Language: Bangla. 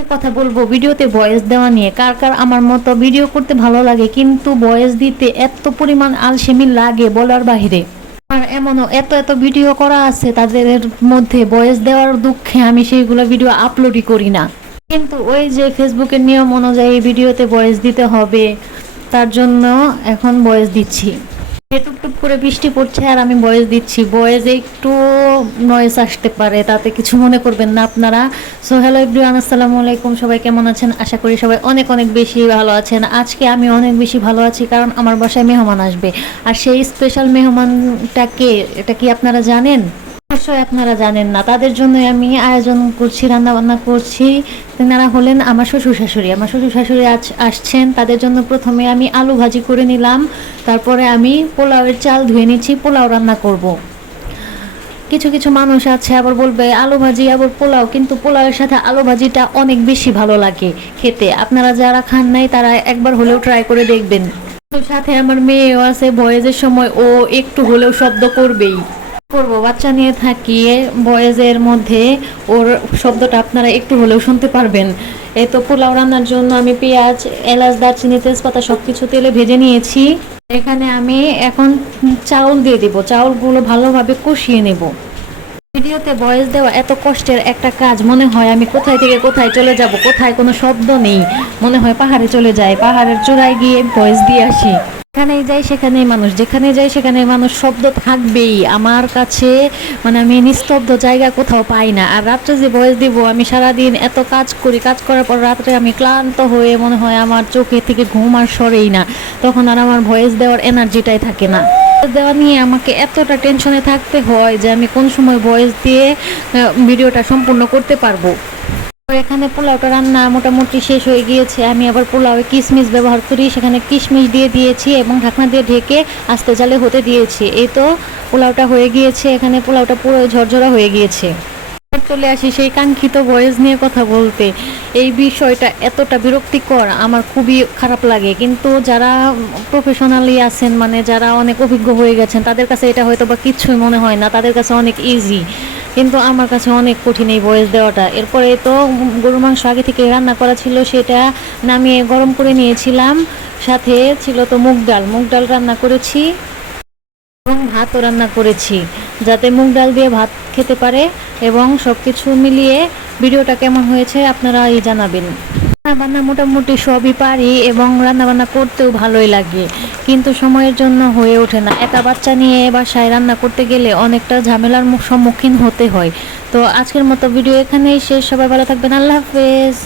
আজকে কথা বলব ভিডিওতে ভয়েস দেওয়া নিয়ে। কার কার আমার মতো ভিডিও করতে ভালো লাগে, কিন্তু ভয়েস দিতে এত পরিমাণ আলসেমি লাগে বলার বাহিরে। আর এমনও এত এত ভিডিও করা আছে, তাদের মধ্যে ভয়েস দেওয়ার দুঃখে আমি সেইগুলো ভিডিও আপলোডই করি না। কিন্তু ওই যে ফেসবুকের নিয়ম অনুযায়ী ভিডিওতে ভয়েস দিতে হবে, তার জন্য এখন ভয়েস দিচ্ছি। টুকটুক করে বৃষ্টি পড়ছে আর আমি বয়েস দিচ্ছি। বয়েসে একটু নয়েস আসতে পারে, তাতে কিছু মনে করবেন না আপনারা। সো হ্যালো এভরিওয়ান আসসালামু আলাইকুম, সবাই কেমন আছেন? আশা করি সবাই অনেক অনেক বেশি ভালো আছেন। আজকে আমি অনেক বেশি ভালো আছি কারণ আমার বাসায় মেহমান আসবে। আর সেই স্পেশাল মেহমানটা কে? এটা কি আপনারা জানেন? অবশ্যই আপনারা জানেন না। তাদের জন্য আমি আয়োজন করছি রান্না বান্না করছি। তেনারা হলেন আমার শ্বশুর শাশুড়ি। আমার শ্বশুর শাশুড়ি আজ আসছেন। তাদের জন্য প্রথমে আমি আলু ভাজি করে নিলাম। তারপরে আমি পোলাওয়ের চাল ধুয়ে নিচ্ছি, পোলাও রান্না করব। কিছু কিছু মানুষ আছে, আবার বলবে আলু ভাজি, আবার পোলাও, কিন্তু পোলাওয়ের সাথে আলু ভাজিটা অনেক বেশি ভালো লাগে খেতে। আপনারা যারা খান নাই, তারা একবার হলেও ট্রাই করে দেখবেন। সাথে আমার মেয়েও আছে ভয়েজের সময় ও একটু হলেও শব্দ করবেই। করব। বাচ্চা নিয়ে থাকি বয়েজের মধ্যে ওর শব্দটা আপনারা একটু হলেও শুনতে পারবেন। এই তো পোলাও রান্নার জন্য আমি পেঁয়াজ, এলাচ, দারচিনি, তেজপাতা সব কিছু তেলে ভেজে নিয়েছি। এখানে আমি এখন চাউল দিয়ে দিব। চাউলগুলো ভালোভাবে কষিয়ে নেব। ভিডিওতে ভয়েস দেওয়া এত কষ্টের একটা কাজ, মনে হয় আমি কোথায় থেকে কোথায় চলে যাব, কোথায় কোনো শব্দ নেই। মনে হয় পাহাড়ে চলে যায় পাহাড়ের চূড়ায় গিয়ে ভয়েস দিয়ে আসি। যেখানেই যাই, সেখানেই মানুষ। যেখানে যাই সেখানে মানুষ শব্দ থাকবেই। আমার কাছে মানে আমি নিস্তব্ধ জায়গা কোথাও পাই না। আর রাত্রে যে ভয়েস দিব, আমি সারাদিন এত কাজ করি, কাজ করার পর রাত্রে আমি ক্লান্ত হয়ে মনে হয় আমার চোখে থেকে ঘুম আর সরেই না। তখন আর আমার ভয়েস দেওয়ার এনার্জিটাই থাকে না। দেওয়া নিয়ে আমাকে এতটা টেনশনে থাকতে হয় যে আমি কোন সময় ভয়েস দিয়ে ভিডিওটা সম্পূর্ণ করতে পারব। এখানে পোলাওটা রান্না মোটামুটি শেষ হয়ে গিয়েছে। আমি আবার পোলাওয়ে কিশমিশ ব্যবহার করি, সেখানে কিশমিশ দিয়ে দিয়েছি এবং ঢাকনা দিয়ে ঢেকে আস্তে জালে হতে দিয়েছি। এই তো পোলাওটা হয়ে গিয়েছে, এখানে পোলাওটা পুরো ঝরঝরা হয়ে গিয়েছে। চলে আসি সেই কাঙ্ক্ষিত ভয়েস নিয়ে কথা বলতে। এই বিষয়টা এতটা বিরক্তিকর, আমার খুবই খারাপ লাগে। কিন্তু যারা প্রফেশনালি আছেন মানে যারা অনেক অভিজ্ঞ হয়ে গেছেন, তাদের কাছে এটা হয়তো বা কিছুই মনে হয় না। তাদের কাছে অনেক ইজি কিন্তু আমার কাছে অনেক কঠিন এই বয়স দেওয়াটা। এরপরে তো গরুর মাংস আগে থেকে রান্না করা ছিল, সেটা নামিয়ে গরম করে নিয়েছিলাম। সাথে ছিল তো মুগ ডাল। মুগ ডাল রান্না করেছি এবং ভাতও রান্না করেছি, যাতে মুগ ডাল দিয়ে ভাত খেতে পারে এবং সব কিছু মিলিয়ে ভিডিওটা কেমন হয়েছে আপনারা এই জানাবেন। রান্না বান্না মোটামুটি সবই পারি এবং রান্নাবান্না করতেও ভালোই লাগে। কিন্তু সময়ের জন্য হয়ে ওঠে না। একা বাচ্চা নিয়ে বাসায় রান্না করতে গেলে অনেকটা ঝামেলার সম্মুখীন হতে হয়। তো আজকের মতো ভিডিও এখানেই শেষ। সবাই ভালো থাকবেন। আল্লাহ হাফেজ।